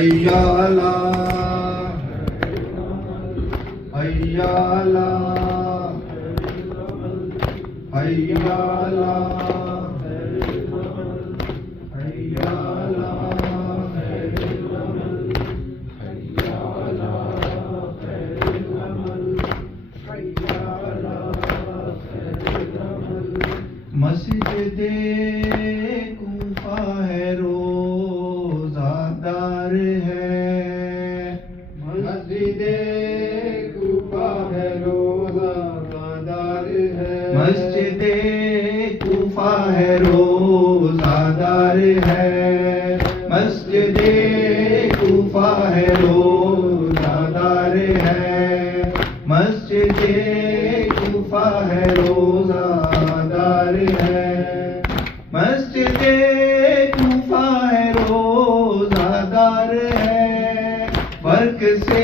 حیا علی حیا علی حیا علی حیا مسجد کوفہ ہے روزہ دار ہے مسجد کوفہ ہے روزہ دار ہے مسجد کوفہ ہے روزہ دار ہے مسجد کوفہ ہے روزہ دار ہے مسجد کوفہ ہے روزہ دار ہے مسجد کوفہ ہے روزہ دار ہے فرق سے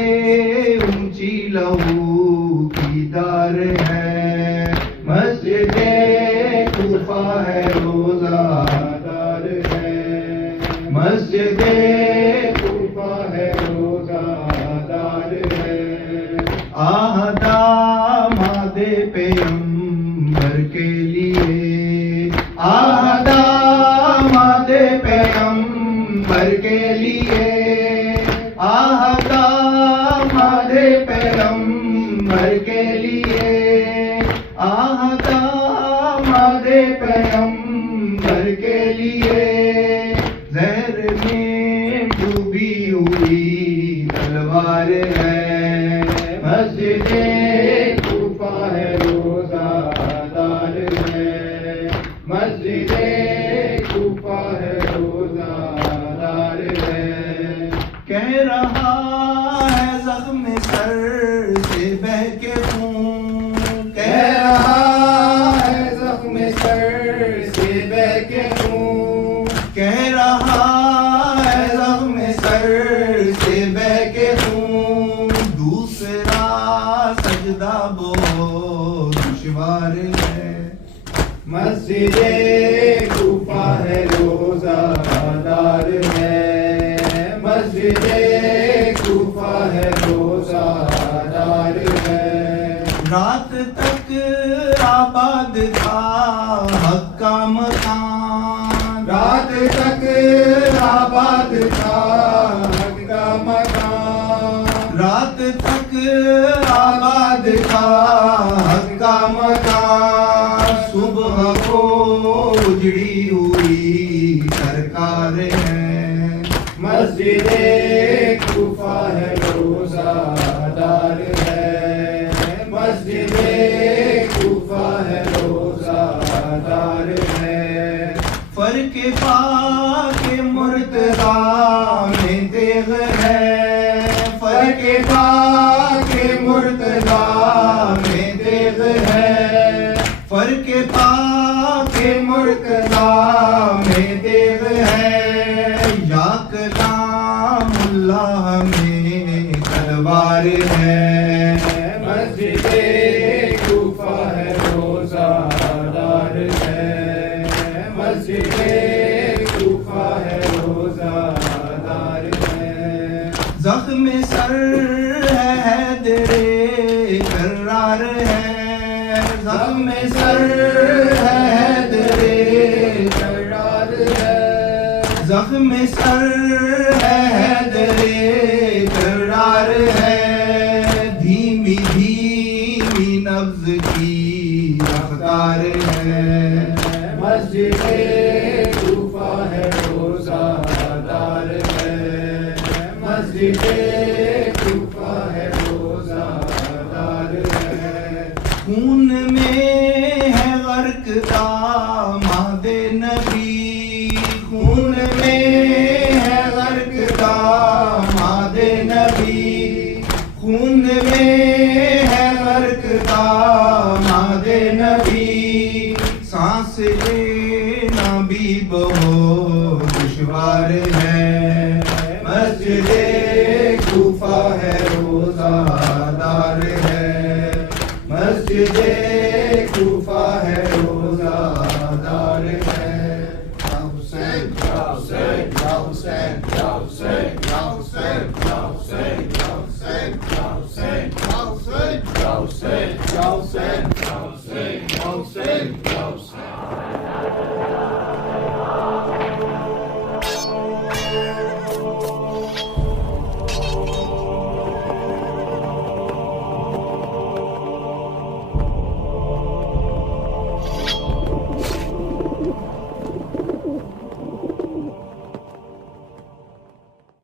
اونچی لہو کی دار ہے مسجد کوفہ ہے روزہ دار ہے مسجد کوفہ ہے روزہ دار ہے داماد پیغمبر کے لیے داماد پیغمبر کے لیے داماد پیغمبر کے لیے داماد پیغمبر کے لیے زہر میں ڈوبی ہوئی تلوار ہے مسجد کوفہ ہے روزہ دار ہے مسجد کوفہ ہے روزہ دار ہے کہہ رہا ہے زخم سر سے بہہ کے خون کہہ رہا ہے زخم سر سے بہہ کے خون کہہ رہا ہے زخم سر سے بہہ کے خون دوسرا سجدہ بہت دشوار ہے مسجد کوفہ ہے روزہ دار ہے مسجد کوفہ ہے روزہ دار ہے رات تک آباد تھا حق کا مکان رات تک آباد تھا حق کا مکان رات تک آباد تھا حق کا مکان صبح کو اجڑی ہوئی سرکار ہے مسجد کوفہ ہے روزہ دار ہے مسجد کوفہ ہے روزہ دار ہے فرق پاک مرتضیٰ میں تیغ ہے فرق پاک مرتضیٰ میں تیغ ہے فرق پاک مرتضیٰ میں تیغ ہے یا کلام اللہ میں تلوار ہے مسجد کوفہ ہے روزہ دار ہے مسجد کوفہ ہے روزہ دار ہے زخم سر ہے حیدر کرار ہے زخم سر ہے حیدر کرار ہے زخم سر ہے حیدر کرار ہے دھیمی دھیمی نبض کی رفتار ہے مسجد کوفہ ہے روزہ دار ہے مسجد کوفہ ہے روزہ دار ہے خون میں ہے غرق داماد نبی خون میں ہے غرق داماد نبی خون میں ہے غرق داماد نبی سانس لینا بھی بہت دشوار ہے مسجد کوفہ ہے روزہ دار ہے مسجد کوفہ ہے روزہ دار ہے یا حسین یا حسین یا حسین یا حسین یا حسین Shao Sen.